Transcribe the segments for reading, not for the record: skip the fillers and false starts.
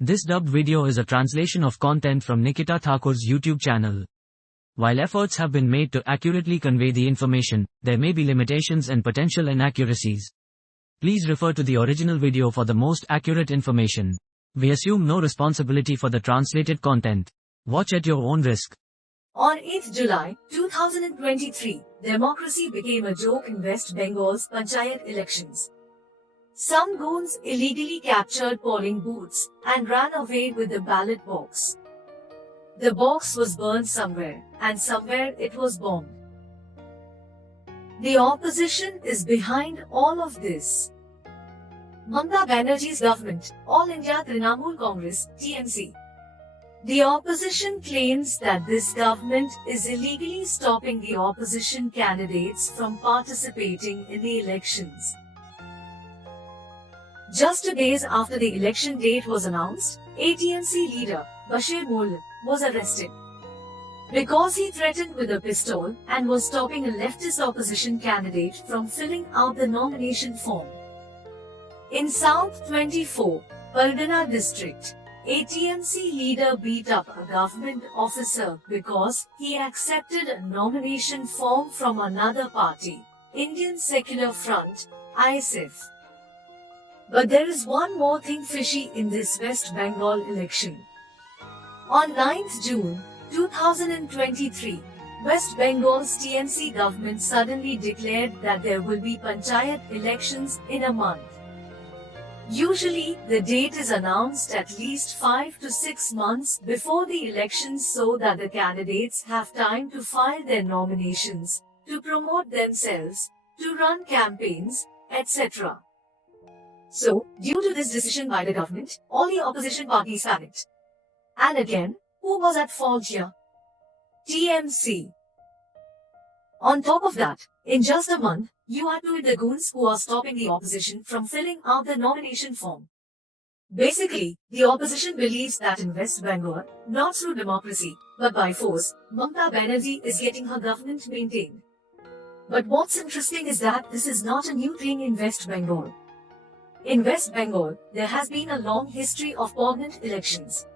This dubbed video is a translation of content from Nikita Thakur's YouTube channel. While efforts have been made to accurately convey the information, there may be limitations and potential inaccuracies. Please refer to the original video for the most accurate information. We assume no responsibility for the translated content. Watch at your own risk. On 8th July 2023, democracy became a joke in West Bengal's panchayat elections. Some goons illegally captured polling booths and ran away with the ballot box. The box was burned somewhere, and somewhere it was bombed. The opposition is behind all of this. Mamata Banerjee's government, All India Trinamool Congress, TMC. The opposition claims that this government is illegally stopping the opposition candidates from participating in the elections. Just 2 days after the election date was announced, TMC leader Bashir Molla was arrested because he threatened with a pistol and was stopping a leftist opposition candidate from filling out the nomination form. In South 24, Pargana district, TMC leader beat up a government officer because he accepted a nomination form from another party, Indian Secular Front, ISF. But there is one more thing fishy in this West Bengal election. On 9th June 2023, West Bengal's TMC government suddenly declared that there will be panchayat elections in a month. Usually, the date is announced at least 5 to 6 months before the elections so that the candidates have time to file their nominations, to promote themselves, to run campaigns, etc. So, due to this decision by the government, all the opposition parties panicked. And again, who was at fault here? TMC. On top of that, in just a month, you are to the goons who are stopping the opposition from filling out the nomination form. Basically, the opposition believes that in West Bengal, not through democracy, but by force, Mamata Banerjee is getting her government maintained. But what's interesting is that this is not a new thing in West Bengal. In West Bengal, there has been a long history of poignant elections.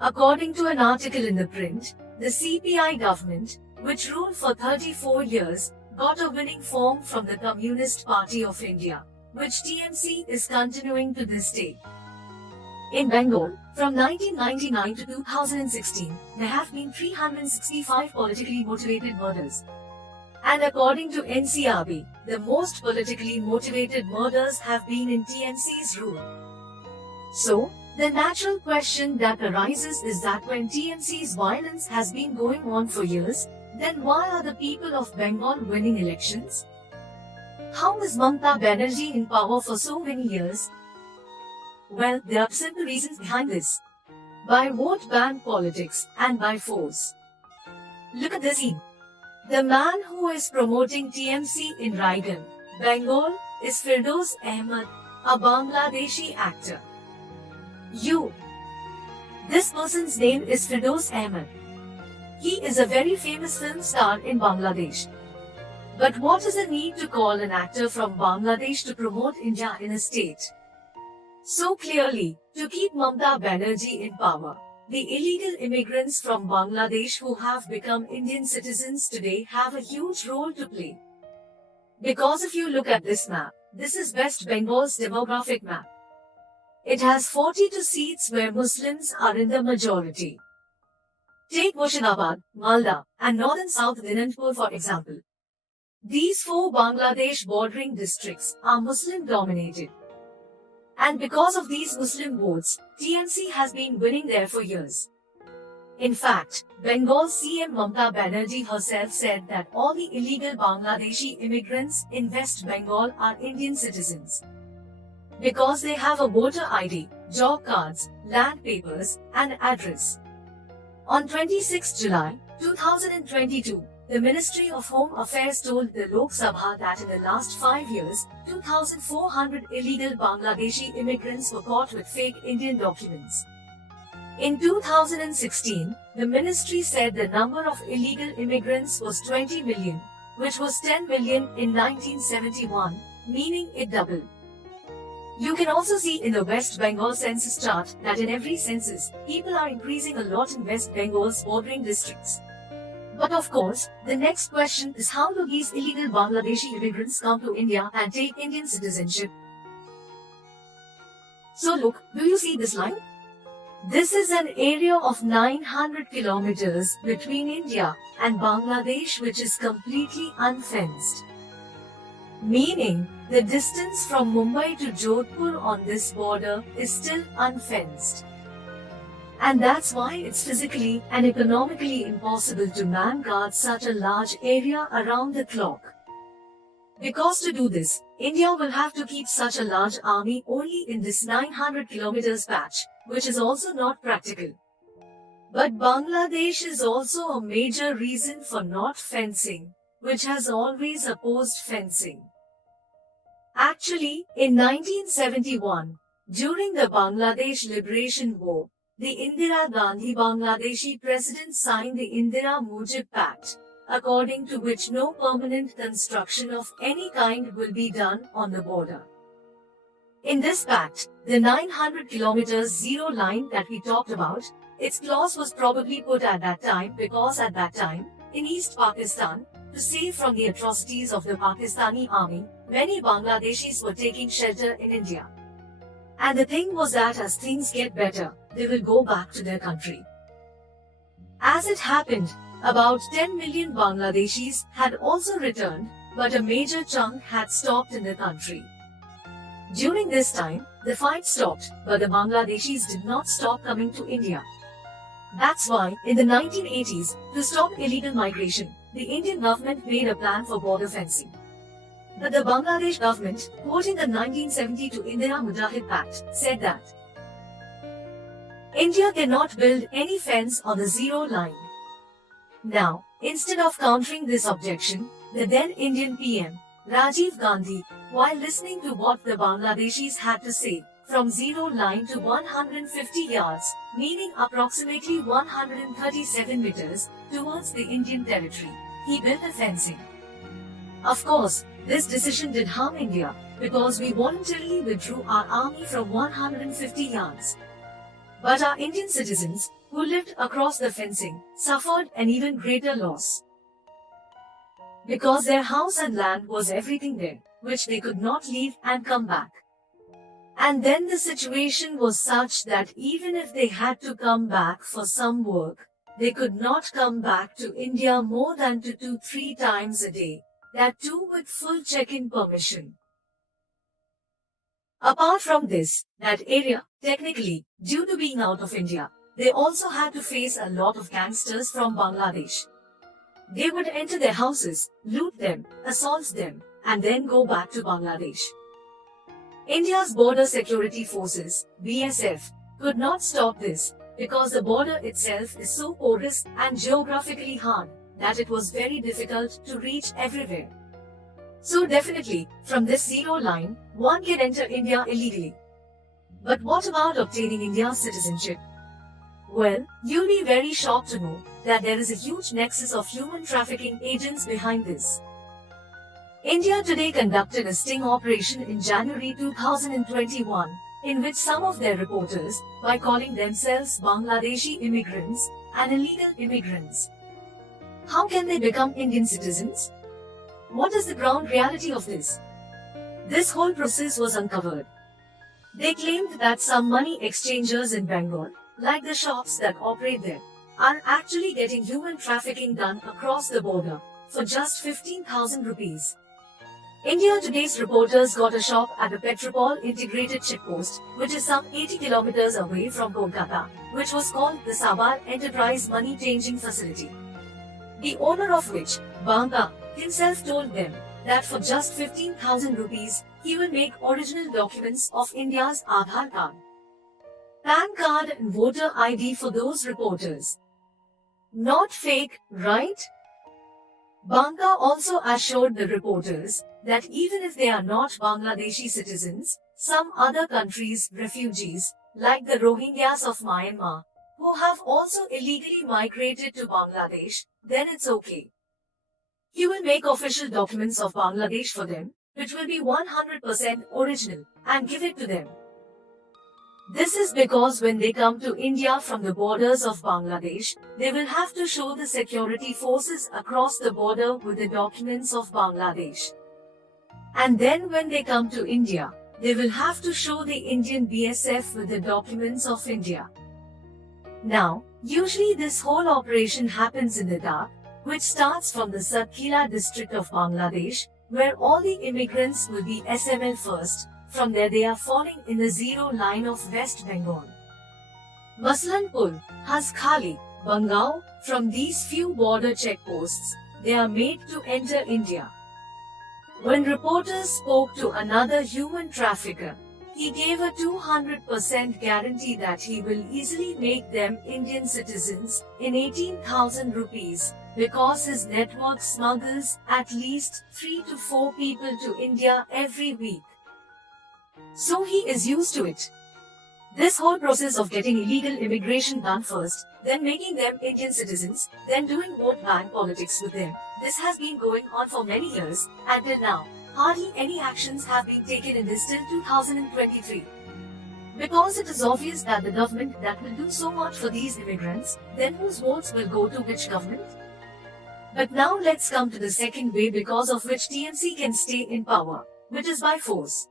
According to an article in the print, the CPI government, which ruled for 34 years, got a winning form from the Communist Party of India, which TMC is continuing to this day. In Bengal, from 1999 to 2016, there have been 365 politically motivated murders. And according to NCRB, the most politically motivated murders have been in TMC's rule. So, the natural question that arises is that when TMC's violence has been going on for years, then why are the people of Bengal winning elections? How is Mamata Banerjee in power for so many years? Well, there are simple reasons behind this. By vote bank politics and by force. Look at the scene. The man who is promoting TMC in Raigan, Bengal, is Firdaus Ahmed, a Bangladeshi actor. This person's name is Firdaus Ahmed. He is a very famous film star in Bangladesh. But what is the need to call an actor from Bangladesh to promote India in a state? So clearly, to keep Mamata Banerjee in power, the illegal immigrants from Bangladesh who have become Indian citizens today have a huge role to play. Because if you look at this map, this is West Bengal's demographic map. It has 42 seats where Muslims are in the majority. Take Murshidabad, Malda, and northern South Dinajpur for example. These 4 Bangladesh bordering districts are Muslim dominated. And because of these Muslim votes, TMC has been winning there for years. In fact, Bengal CM Mamata Banerjee herself said that all the illegal Bangladeshi immigrants in West Bengal are Indian citizens. Because they have a voter ID, job cards, land papers, and address. On 26 July 2022, the Ministry of Home Affairs told the Lok Sabha that in the last 5 years, 2,400 illegal Bangladeshi immigrants were caught with fake Indian documents. In 2016, the ministry said the number of illegal immigrants was 20 million, which was 10 million in 1971, meaning it doubled. You can also see in the West Bengal census chart that in every census, people are increasing a lot in West Bengal's bordering districts. But of course, the next question is how do these illegal Bangladeshi immigrants come to India and take Indian citizenship? So look, do you see this line? This is an area of 900 kilometers between India and Bangladesh which is completely unfenced. Meaning, the distance from Mumbai to Jodhpur on this border is still unfenced. And that's why it's physically and economically impossible to man-guard such a large area around the clock. Because to do this, India will have to keep such a large army only in this 900 kilometers patch, which is also not practical. But Bangladesh is also a major reason for not fencing, which has always opposed fencing. Actually, in 1971, during the Bangladesh Liberation War, the Indira Gandhi Bangladeshi president signed the Indira Mujib Pact, according to which no permanent construction of any kind will be done on the border. In this pact, the 900 kilometers zero line that we talked about, its clause was probably put at that time because at that time, in East Pakistan, to save from the atrocities of the Pakistani army, many Bangladeshis were taking shelter in India. And the thing was that as things get better, they will go back to their country. As it happened, about 10 million Bangladeshis had also returned, but a major chunk had stopped in the country. During this time, the fight stopped, but the Bangladeshis did not stop coming to India. That's why, in the 1980s, to stop illegal migration, the Indian government made a plan for border fencing. But the Bangladesh government, quoting the 1972 Indira Mujahid Pact, said that India cannot build any fence on the zero line. Now, instead of countering this objection, the then Indian PM, Rajiv Gandhi, while listening to what the Bangladeshis had to say, from zero line to 150 yards, meaning approximately 137 meters, towards the Indian territory, he built a fencing. Of course, this decision did harm India, because we voluntarily withdrew our army from 150 yards. But our Indian citizens, who lived across the fencing, suffered an even greater loss. Because their house and land was everything there, which they could not leave and come back. And then the situation was such that even if they had to come back for some work, they could not come back to India more than 2 to 3 times a day, that too with full check-in permission. Apart from this, that area, technically, due to being out of India, they also had to face a lot of gangsters from Bangladesh. They would enter their houses, loot them, assault them, and then go back to Bangladesh. India's Border Security Forces, BSF, could not stop this, because the border itself is so porous and geographically hard, that it was very difficult to reach everywhere. So definitely, from this zero line, one can enter India illegally. But what about obtaining India's citizenship? Well, you'll be very shocked to know that there is a huge nexus of human trafficking agents behind this. India today conducted a sting operation in January 2021, in which some of their reporters, by calling themselves Bangladeshi immigrants and illegal immigrants. How can they become Indian citizens? What is the ground reality of this? This whole process was uncovered. They claimed that some money exchangers in Bengal, like the shops that operate there, are actually getting human trafficking done across the border for just 15,000 rupees. India Today's reporters got a shop at the Petropol Integrated Checkpost, which is some 80 kilometers away from Kolkata, which was called the Sabar Enterprise Money Changing Facility. The owner of which, Banga, himself told them that for just 15,000 rupees, he will make original documents of India's Aadhaar card, PAN card and voter ID for those reporters. Not fake, right? Banga also assured the reporters that even if they are not Bangladeshi citizens, some other countries' refugees, like the Rohingyas of Myanmar, who have also illegally migrated to Bangladesh, then it's okay. He will make official documents of Bangladesh for them, which will be 100% original, and give it to them. This is because when they come to India from the borders of Bangladesh, they will have to show the security forces across the border with the documents of Bangladesh. And then when they come to India, they will have to show the Indian BSF with the documents of India. Now, usually this whole operation happens in the dark, which starts from the Satkhila district of Bangladesh, where all the immigrants will be SML first. From there they are falling in the zero line of West Bengal. Maslanpur, Haskhali, Bangao, from these few border checkposts, they are made to enter India. When reporters spoke to another human trafficker, he gave a 200% guarantee that he will easily make them Indian citizens in 18,000 rupees because his network smuggles at least 3 to 4 people to India every week. So he is used to it. This whole process of getting illegal immigration done first, then making them Indian citizens, then doing vote bank politics with them, this has been going on for many years, and till now, hardly any actions have been taken in this till 2023. Because it is obvious that the government that will do so much for these immigrants, then whose votes will go to which government? But now let's come to the second way because of which TMC can stay in power, which is by force.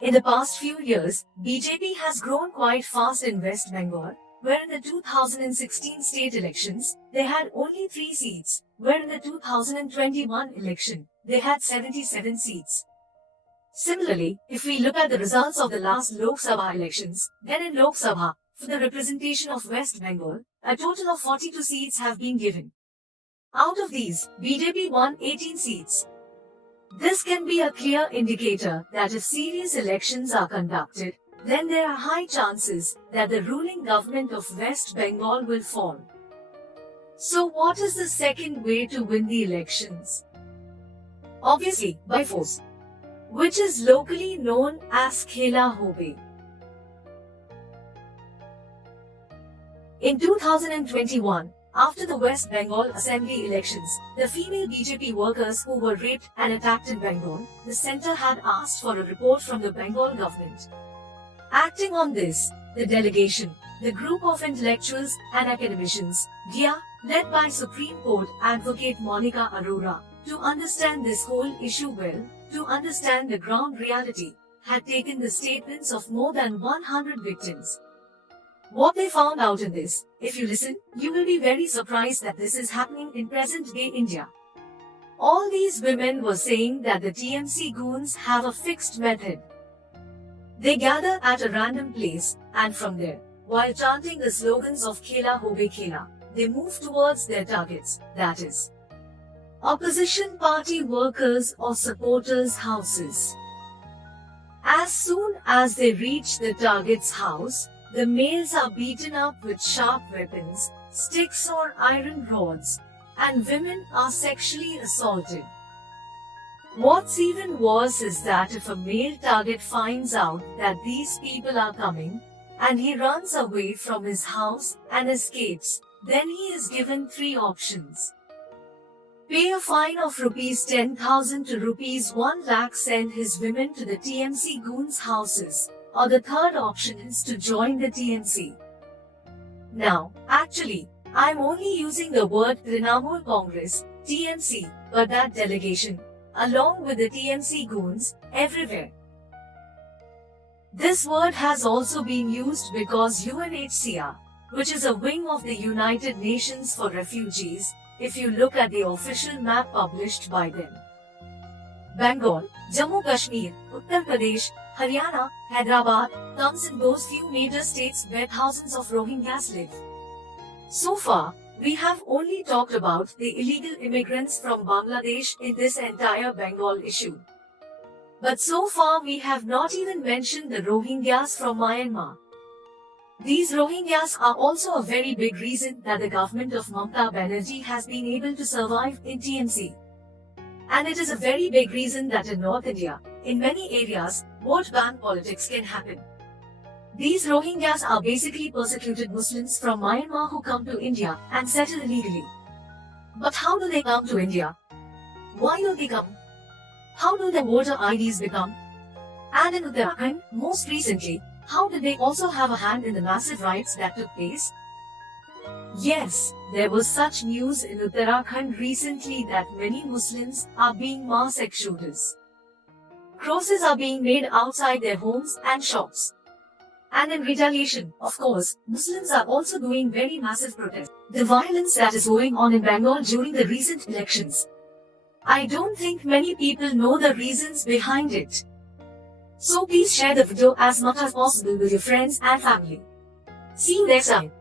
In the past few years, BJP has grown quite fast in West Bengal, where in the 2016 state elections, they had only 3 seats, where in the 2021 election, they had 77 seats. Similarly, if we look at the results of the last Lok Sabha elections, then in Lok Sabha, for the representation of West Bengal, a total of 42 seats have been given. Out of these, BJP won 18 seats. This can be a clear indicator that if serious elections are conducted, then there are high chances that the ruling government of West Bengal will fall. So what is the second way to win the elections? Obviously, by force, which is locally known as Khela Hobe. In 2021, after the West Bengal Assembly elections, the female BJP workers who were raped and attacked in Bengal, the centre had asked for a report from the Bengal government. Acting on this, the delegation, the group of intellectuals and academicians, DIA, led by Supreme Court Advocate Monica Arora, to understand this whole issue well, to understand the ground reality, had taken the statements of more than 100 victims. What they found out in this, if you listen, you will be very surprised that this is happening in present-day India. All these women were saying that the TMC goons have a fixed method. They gather at a random place, and from there, while chanting the slogans of Khela Hobe Khela, they move towards their targets, that is, opposition party workers or supporters' houses. As soon as they reach the target's house, the males are beaten up with sharp weapons, sticks or iron rods, and women are sexually assaulted. What's even worse is that if a male target finds out that these people are coming, and he runs away from his house and escapes, then he is given 3 options. Pay a fine of rupees 10,000 to rupees 1 lakh, send his women to the TMC goons' houses, or the third option is to join the TMC. Now, actually, I'm only using the word Trinamool Congress, TMC, but that delegation, along with the TMC goons, everywhere. This word has also been used because UNHCR, which is a wing of the United Nations for Refugees, if you look at the official map published by them, Bengal, Jammu Kashmir, Uttar Pradesh, Haryana, Hyderabad comes in those few major states where thousands of Rohingyas live. So far, we have only talked about the illegal immigrants from Bangladesh in this entire Bengal issue. But so far we have not even mentioned the Rohingyas from Myanmar. These Rohingyas are also a very big reason that the government of Mamata Banerjee has been able to survive in TMC. And it is a very big reason that in North India, in many areas, vote bank politics can happen. These Rohingyas are basically persecuted Muslims from Myanmar who come to India and settle illegally. But how do they come to India? Why do they come? How do the voter IDs become? And in Uttarakhand, most recently, how did they also have a hand in the massive riots that took place? Yes, there was such news in Uttarakhand recently that many Muslims are being mass exodus. Crosses are being made outside their homes and shops. And in retaliation, of course, Muslims are also doing very massive protests. The violence that is going on in Bengal during the recent elections. I don't think many people know the reasons behind it. So please share the video as much as possible with your friends and family. See you next time.